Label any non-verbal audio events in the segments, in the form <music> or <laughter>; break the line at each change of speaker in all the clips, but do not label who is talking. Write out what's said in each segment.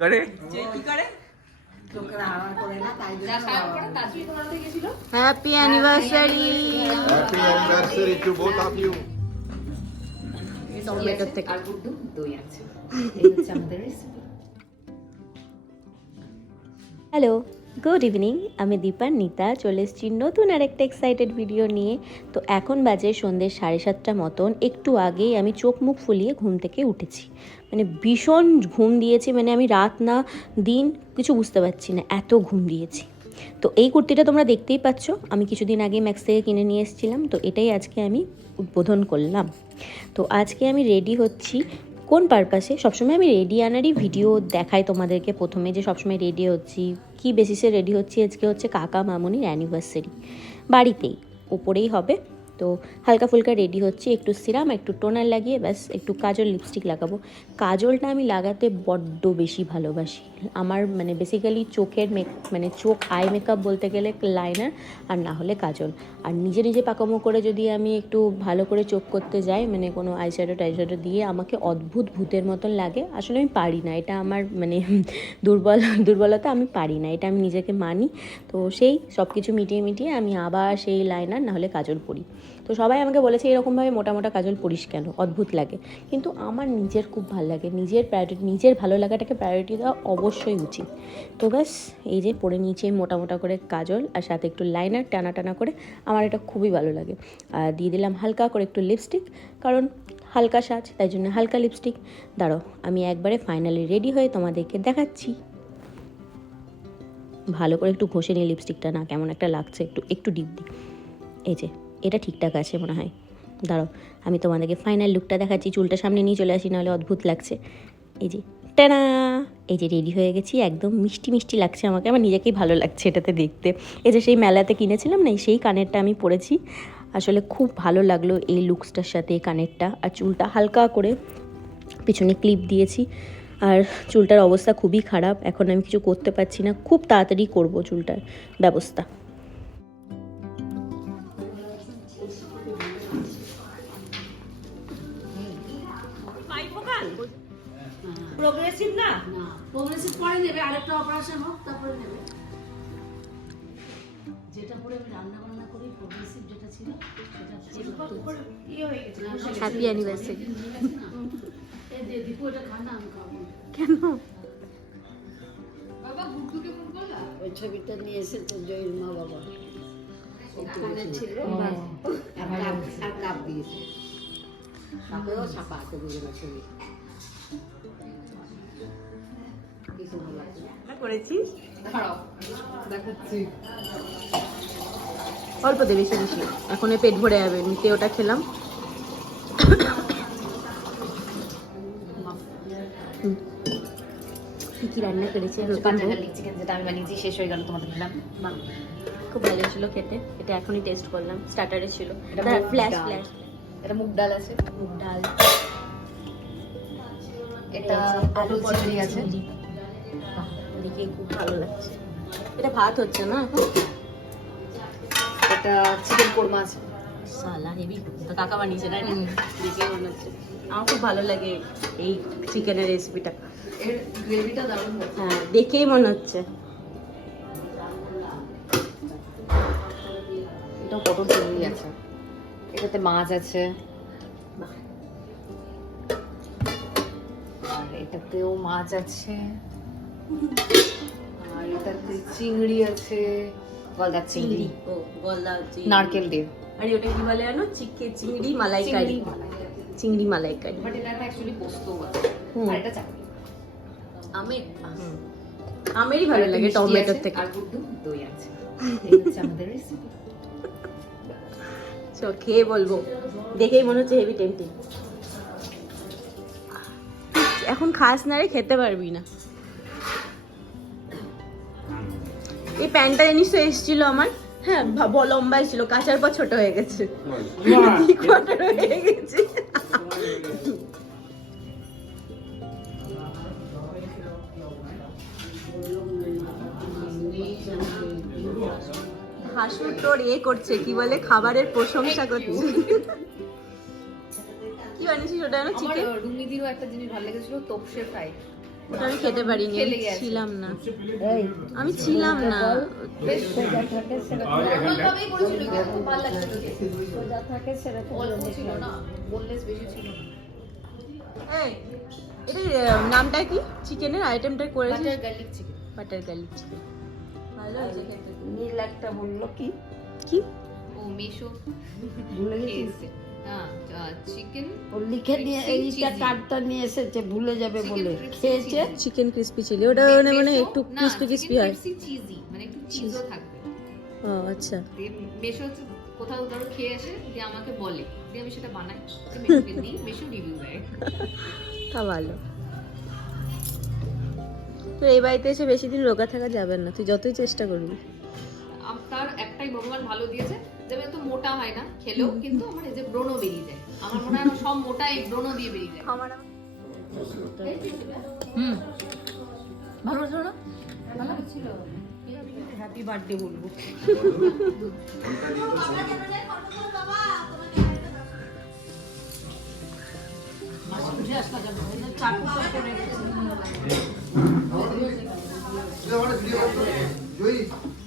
করে?
Happy anniversary
Happy anniversary. to both of you.
টমেটোর থেকে।
আর গুড্ডু দই আছে। <laughs> এই হচ্ছে আমাদের রেসিপি
হ্যালো গুড ইভিনিং আমি দীপার নিতা, চলে এসেছি নতুন আরেকটা এক্সাইটেড ভিডিও নিয়ে। তো এখন বাজে সন্ধ্যে সাড়ে সাতটা মতন, একটু আগেই আমি চোখ মুখ ফুলিয়ে ঘুম থেকে উঠেছি। মানে ভীষণ ঘুম দিয়েছি মানে আমি রাত না দিন কিছু বুঝতে পারছি না, এত ঘুম দিয়েছি। তো এই কুর্তিটা তোমরা দেখতেই পাচ্ছ, আমি কিছুদিন আগে ম্যাক্স থেকে কিনে নিয়ে এসেছিলাম, তো এটাই আজকে আমি উদ্বোধন করলাম। তো আজকে আমি রেডি হচ্ছি কোন পারপাসে? সবসময় আমি রেডি আনারই ভিডিও দেখাই তোমাদেরকে প্রথমে যে সবসময় রেডি হচ্ছি। কি বেসিসে রেডি হচ্ছি? আজকে হচ্ছে কাকা মামুনির অ্যানিভার্সারি বাড়িতেই ওপরেই হবে। তো হালকা ফুলকা রেডি হচ্ছে, একটু সিরাম, একটু টোনার লাগিয়ে ব্যাস, একটু কাজল লিপস্টিক লাগাবো। কাজলটা আমি লাগাতে বড্ড বেশি ভালোবাসি। আমার মানে বেসিক্যালি চোখের মেক মানে চোখ আই মেকআপ বলতে গেলে লাইনার আর না হলে কাজল। আর নিজে নিজে পাকামো করে যদি আমি একটু ভালো করে চোখ করতে যাই মানে কোনো আই আইশ্যাডো টাইশ্যাডো দিয়ে আমাকে অদ্ভুত ভূতের মতন লাগে, আসলে আমি পারি না। এটা আমার মানে <laughs> দুর্বল, দুর্বলতা আমি পারি না, এটা আমি নিজেকে মানি। তো সেই সব কিছু মিটিয়ে মিটিয়ে আমি আবার সেই লাইনার না হলে কাজল পরি। তো সবাই আমাকে বলেছে, এরকমভাবে মোটা মোটা কাজল পরিস কেন? অদ্ভুত লাগে। কিন্তু আমার নিজের খুব ভালো লাগে। নিজের প্রায়োরিটি নিজের ভালো লাগাটাকে প্রায়োরিটি দেওয়া অবশ্যই উচিত। তো ব্যাস, এই যে পরে নিচে মোটা মোটা করে কাজল আর সাথে একটু লাইনার টানা টানা করে আমার এটা খুবই ভালো লাগে। আর দিয়ে দিলাম হালকা করে একটু লিপস্টিক কারণ হালকা সাজ, তাই জন্য হালকা লিপস্টিক দাঁড়াও, আমি একবারে ফাইনালি রেডি হয়ে তোমাদেরকে দেখাচ্ছি। ভালো করে একটু ঘষে নিয়ে লিপস্টিকটা না, কেমন একটা লাগছে, একটু একটু ডিপ দিই। এই যে। এটা ঠিকঠাক আছে মনে হয়। দাঁড়াও, আমি তোমাদেরকে ফাইনাল লুকটা দেখাচ্ছি, চুলটা সামনে নিয়ে চলে আসি, নাহলে অদ্ভুত লাগছে। এই যে, টানা! এই যে রেডি হয়ে গেছি, একদম মিষ্টি মিষ্টি লাগছে আমাকে, আমার নিজেকেই ভালো লাগছে এটাতে দেখতে। এই যে সেই মেলাতে কিনেছিলাম না সেই কানেরটা আমি পরেছি। আসলে খুব ভালো লাগল এই লুকসটার সাথে এই কানেরটা, আর চুলটা হালকা করে পিছনে ক্লিপ দিয়েছি। আর চুলটার অবস্থা খুবই খারাপ, এখন আমি কিছু করতে পারছি না, খুব তাড়াতাড়ি করব চুলটার ব্যবস্থা।
প্রোগ্রেসিভ না?
না প্রোগ্রেসিভ পরে নেবে আরেকটা অপারেশন হোক তারপরে নেবে। যেটা পরে আমি রান্না বান্না করি প্রোগ্রেসিভ যেটা ছিল সেটা
হ্যাপি অ্যানিভার্সারি
এই দে দীপু এটা খা না আমি খাব।
কেন?
ওই ছবিটা নিয়ে এসে তো জয়ের মা বাবা।
ছিল আর কাপ দিয়েছে। কাপেও ছাপা আছে দুজনের ছবি
করেছিস? অল্প দে বেশি বেশি। এখন পেট ভরে যাবে। নিতে ওটা খেলাম। কি কি রান্না করেছে?
চিকেন যেটা আমি বানিয়েছি শেষ হয়ে গেল তোমাদের
বাহ, খুব ভালো ছিল খেতে। এটা এখনই টেস্ট করলাম। স্টার্টারে ছিল। ফ্ল্যাশ ফ্ল্যাশ
এটা মুগ ডাল আছে।
মুগ ডাল।
এটা আলু চিংড়ি। আছে
দেখে খুব ভালো লাগছে। এটা ভাত হচ্ছে না এখন?
এটা চিকেন কোরমা আছে।
সালা হেভি তো কাকা বানিয়েছে তাই না? দেখে মনে হচ্ছে। আমার খুব ভালো লাগে এই চিকেনের রেসিপিটা
এর গ্রেভিটা দারুণ
হ্যাঁ দেখেই মনে হচ্ছে।
এটাও পটল চিংড়ি আছে এটাতে মাছ আছে। এটাতেও মাছ আছে। আর এটাতে চিংড়ি আছে গলদা চিংড়ি।
ও গলদা চিংড়ি।
নারকেল দিয়ে।
আরে ওটা কি বলে জানো? চিকে চিংড়ি মালাইকারি।
চিংড়ি মালাইকারি। বাট এটা অ্যাকচুয়ালি পোস্তও আছে। আর এটা চাটনি।
আমের আমেরই ভালো লাগে টমেটোর থেকে।
আর গুড্ডু দই আছে। এই হচ্ছে আমাদের রেসিপি
চ খেয়ে বলব। দেখেই মনে হচ্ছে হেভি টেম্পটিং এখন খাস না রে খেতে পারবি না। এই প্যান্টটা জিনিস এসেছিল আমার? হ্যাঁ লম্বা ছিল কাঁচার পর ছোট হয়ে গেছে। <laughs> হয়ে গেছে? হাসুর তোর এ করছে কি বলে? খাবারের প্রশংসা করছে। কি বানিয়েছিস ওটা
আমার
চিকেন?
রুমিদিরও একটা জিনিস ভালো লেগেছিল তোপসে ফ্রাই।
ওটা আমি খেতে পারিনি ছিলাম না।
এই
আমি ছিলাম না।
সোজা থাকে সেটা। সোজা থাকে
অল্প ছিল না বোনলেস বেশি ছিল
এই, এটার নামটা কি? চিকেনের আইটেমটা করেছিস?
Butter garlic chicken
butter garlic chicken ভালো হয়েছে খেতে।
নীল একটা বলল কি?
কি?
ও মেশো।
ভুলে গেছি লিখে নিয়ে এইটা কার্ডটা নিয়ে এসেছে ভুলে যাবে বলে। খেয়েছে?
চিকেন ক্রিসপি চিলি ওটা মানে মানে একটু ক্রিসপি ক্রিসপি হয়।
চিজি মানে একটু চিজও থাকবে।
ও আচ্ছা।
মেশো কোথাও ধরো খেয়ে এসে দিয়ে আমাকে বলে। দিয়ে আমি সেটা বানাই মেশোকে দিই মেশো রিভিউ দেয়।
তা ভালো। তো এই বাড়িতে এসে বেশি দিন রোগা থাকা যাবে না তুই যতই চেষ্টা করবি।
তার একটাই ভগবান ভালো দিয়েছে যেমন এত মোটা হয় না খেলেও কিন্তু আমার এই যে ব্রণ বেরিয়ে যায় আমার মনে হয় সব মোটা এই ব্রণ দিয়ে বেরিয়ে যায় আমার হুম ভালো ছিল না ভালো ছিল
হ্যাপি বার্থডে বলব টেবিলে এত কি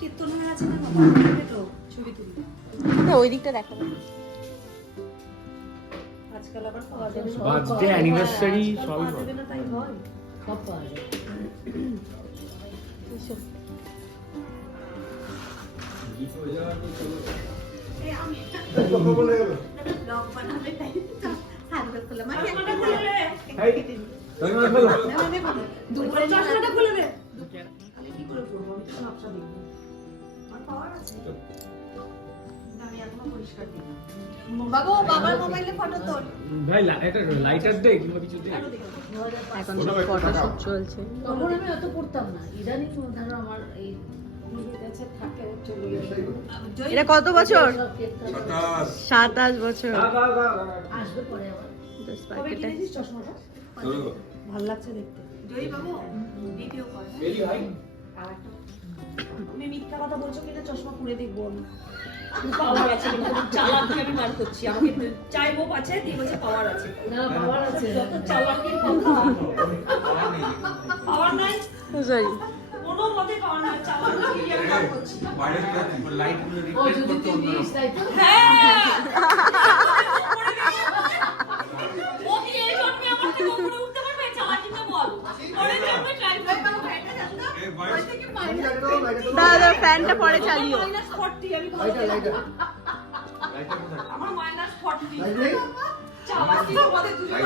কীর্তন হয়ে আছে না তো ছবি তুলি। ওই দিকটা দেখাবো। আজকাল আবার পাওয়া যাবে
বার্থডে অ্যানিভার্সারি সবই
পাওয়া
পাওয়া
যাবে না তাই হয়
সব পাওয়া যায়
এসব। করে করব আমি তো নকশা দিই আমার পাওয়ার আছে। আমি এখনও পরিষ্কার দিই না। বাবু বাবার মোবাইলে ফটো তোল।
ভাই লা- লাইটার দে কিংবা কিছু দে।
এখন সব ফটোশুট চলছে।
তখন আমি অত পড়তাম না। ইদানিং ধরো আমার এই
নিজের কাছে থাকে চলে গেছে।
এটা কত বছর? সাতাশ। বছর।
ভালো লাগছে দেখতে।
জয়ী বাবু ভিডিও কর তুমি মিথ্যা কথা বলছো কিনা চশমা পুড়ে দেখব আমি। পাওয়ার আছে চালাকি আমি মার করছি। আমাকে চাইব পাচ্ছে দিয়ে বলছে পাওয়ার আছে
না বাবার আছে।
যত চালাকির কথা পাওয়ার নাই।
সরি
কোনো মতে পাওয়ার নাই চালাকি আমি মার করছি।
ও যদি তুই দিস তাই তো
ও কি এই জন্মে আমার থেকে উপরে উঠতে পারবে চালাকিটা বল পরে জন্মে ট্রাই করবে
দাদা ফ্যানটা পরে চালিও
মাইনাস 40 আমি ভালো খেলব। আমার মাইনাস 40 চালাকি তোমাদের দুজনের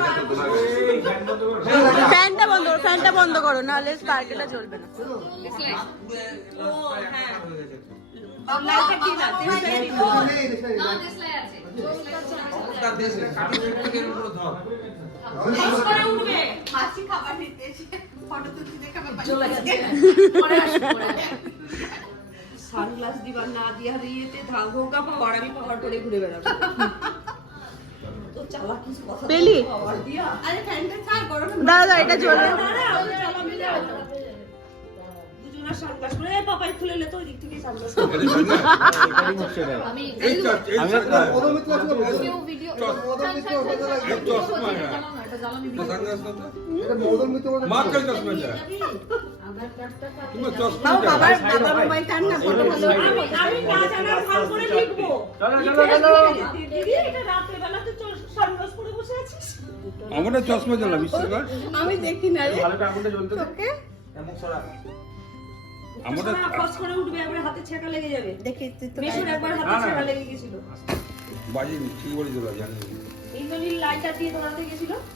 ফ্যানটা বন্ধ করো ফ্যানটা বন্ধ করো নাহলে স্পার্কেলটা জ্বলবে না
ও হ্যাঁ আর উঠবে সানগ্লাস দিবার না দিয়া দিয়েতে ধাগোকা পাওয়ার আমি পাওয়ার করে ঘুরে বেড়াবো।
পেলি? দাদা এটা জ্বলবে
না, না, ওই চালাকি না। দুজনের সানগ্লাস পরে এ পাপাই খুলে তো ওই দিক থেকে সানগ্লাস <laughs>
আমি
আমরা চশমা জ্বালা বিশ্বাস কর
আমি দেখি না রে।
ভালো আগুনটা জ্বলতে দে।
তোকে?
আমরা
আমরা খস করে উঠবে একবার হাতে ছেঁকা লেগে যাবে।
দেখি তুই তো
মেশুর একবার হাতে। ছেঁকা লেগে গেছিল।
বাজি ঠিক বলে দিল জানি।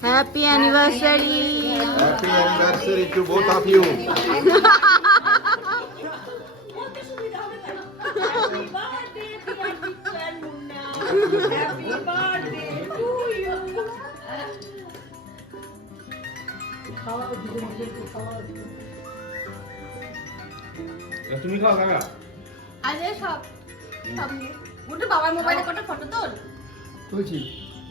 হ্যাপি অ্যানিভার্সারি
হ্যাপি
তুমি খাও কাকা।
আরে সব সব নিয়ে। বাবার মোবাইলে কটা ফটো তোল
তুলছি।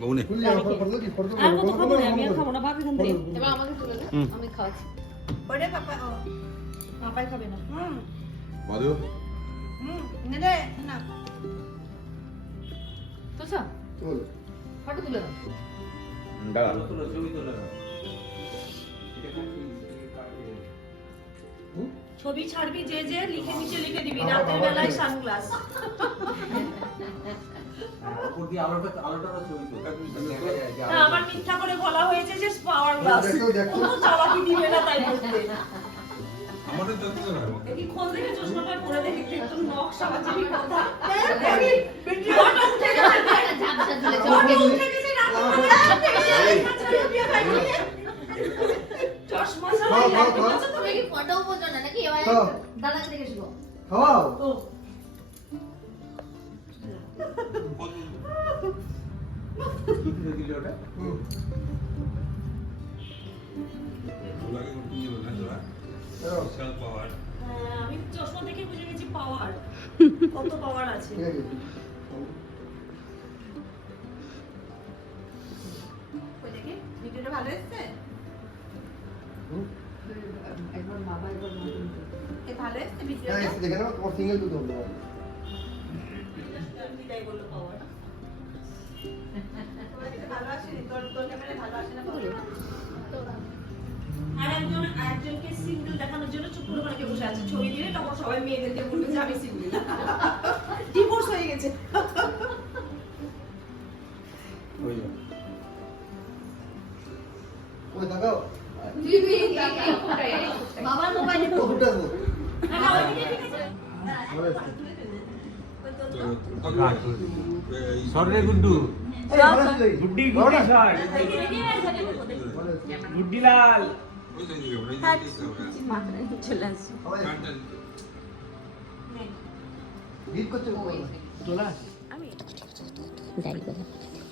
বউনে
খুলে যাও ফটো কি ফটো
আর কত খাব না আমি আর খাব না ভাব এখান থেকে
এবার আমাকে তুলে দে। আমি খাওয়াচ্ছি।
ওরে পাপা ও। পাপাই খাবে না। হুম।
মধু
হুম নে না
তো চল।
চল
ফটো তুলে দাও।
দাঁড়া
ছবি ছাড়বি যে যে লিখে নিচে লিখে দিবি রাতের বেলায় সানগ্লাস। আমার মিথ্যা করে বলা হয়েছে যে পাওয়ার গ্লাস
দেখো। দেখো
চালাকি দিবে না তাই বলতে
আমাদের হবে।
দেখি খোল দেখে চশমাটা পরে দেখি একটু নকশা বাজিবি কথা? দেখি বেটি উঠে গেছে
ঝাপসা তুলে
আমি চশমা দেখে বুঝে গেছি পাওয়ার কত পাওয়ার আছে। ভিডিওটা ভালো এসেছে ভালো
হ্যাঁ
ভিডিওটা?
দেখে নাও তোমার সিঙ্গেল দুটো হবে।
বিদায় বলল পাওয়ার ভালো আসেনি তোর তোর ক্যামেরায় ভালো আসে না আর একজন একজনকে সিঙ্গেল দেখানোর জন্য চুপ করে অনেকে বসে আছে। ছবি দিলে তখন সবাই মেয়েদেরকে বলবে যে আমি সিঙ্গেল ডিভোর্স <laughs> হয়ে গেছে।
ফটোটাই।
বাবার মোবাইলে
এসছে।
সরে গুড্ডু। গুড্ডি গুড্ডি সর গুড্ডি লাল
চলে
তুমি চলে অঞ্জলি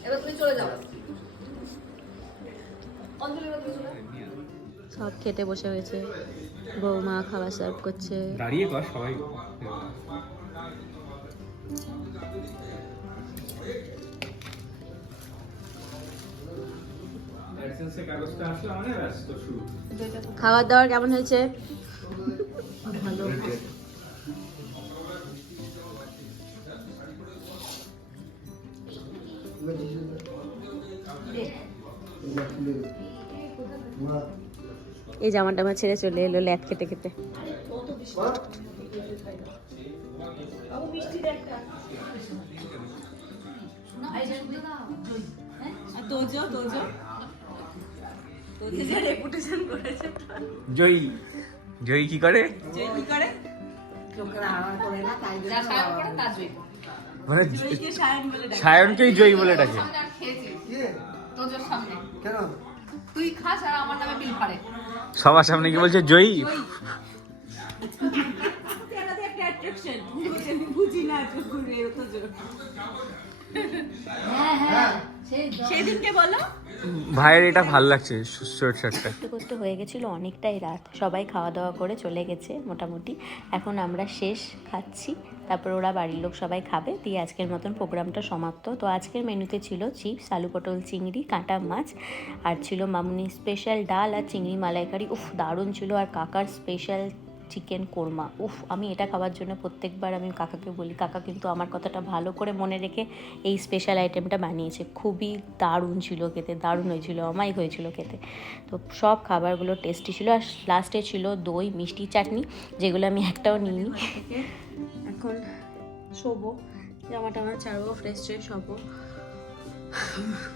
এবার তুমি চলে যাও।
সব খেতে বসে হয়েছে। বৌমা খাবার সার্ভ করছে।
দাঁড়িয়ে কর সবাই। মানে
খাবার দাবার কেমন হয়েছে? ভালো। এই জামাটা আমার ছেড়ে চলে এলো ল্যাদ খেতে খেতে।
জয়ী। জয়ী কি করে?
যে কি করে
লোকেরা আড়াল করে না তাই
যা
জন্য
সায়ন করে
মানে সায়নকেই জয়ী বলে ডাকে
কেন?
তুই খাস আর আমার নামে বিল পারে।
সবার সামনে কি বলছে? জয়ী। <laughs>
বুঝি না। সেদিনকে বলো।
ভাইয়ের এটা ভালো লাগছে শার্টটা
করতে করতে হয়ে গেছিল অনেকটাই রাত সবাই খাওয়া দাওয়া করে চলে গেছে মোটামুটি। এখন আমরা শেষ খাচ্ছি তারপর ওরা বাড়ির লোক সবাই খাবে দিয়ে আজকের মতন প্রোগ্রামটা সমাপ্ত। তো আজকের মেনুতে ছিল চিপস আলু পটল চিংড়ি কাঁটা মাছ আর ছিল মামুনি স্পেশাল ডাল আর চিংড়ি মালাইকারি। উফ দারুণ ছিল আর কাকার স্পেশাল চিকেন কোরমা উফ, আমি এটা খাওয়ার জন্য প্রত্যেকবার আমি কাকাকে বলি, কাকা কিন্তু আমার কথাটা ভালো করে মনে রেখে এই স্পেশাল আইটেমটা বানিয়েছে। খুবই দারুণ ছিল খেতে, দারুণ হয়েছিল অমাই হয়েছিল খেতে। তো সব খাবারগুলো টেস্টি ছিল। আর লাস্টে ছিল দই, মিষ্টি চাটনি, যেগুলো আমি একটাও নিইনি। এখন শোবো, জামা টামা ছাড়বো ফ্রেশ ট্রেশ হব।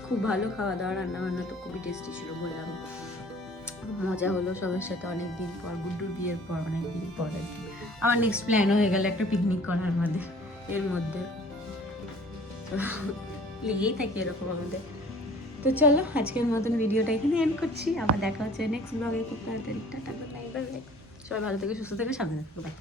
খুব ভালো খাওয়া দাওয়া রান্না বান্না তো খুবই টেস্টি ছিল বললাম। মজা হলো সবার সাথে অনেক দিন পর, গুড্ডুর বিয়ের পর অনেক দিন পর আর কি। আমার নেক্সট প্ল্যানও হয়ে গেল একটা পিকনিক করার মধ্যে। এর মধ্যে। লেগেই থাকি এরকম আমাদের। তো চলো, আজকের মতন ভিডিওটা এখানে এন্ড করছি। আবার দেখা হচ্ছে নেক্সট ব্লগে খুব তাড়াতাড়ি। টাটা বাই বাই সবাই ভালো থেকে, সুস্থ থেকে সামনে থাকো। বাই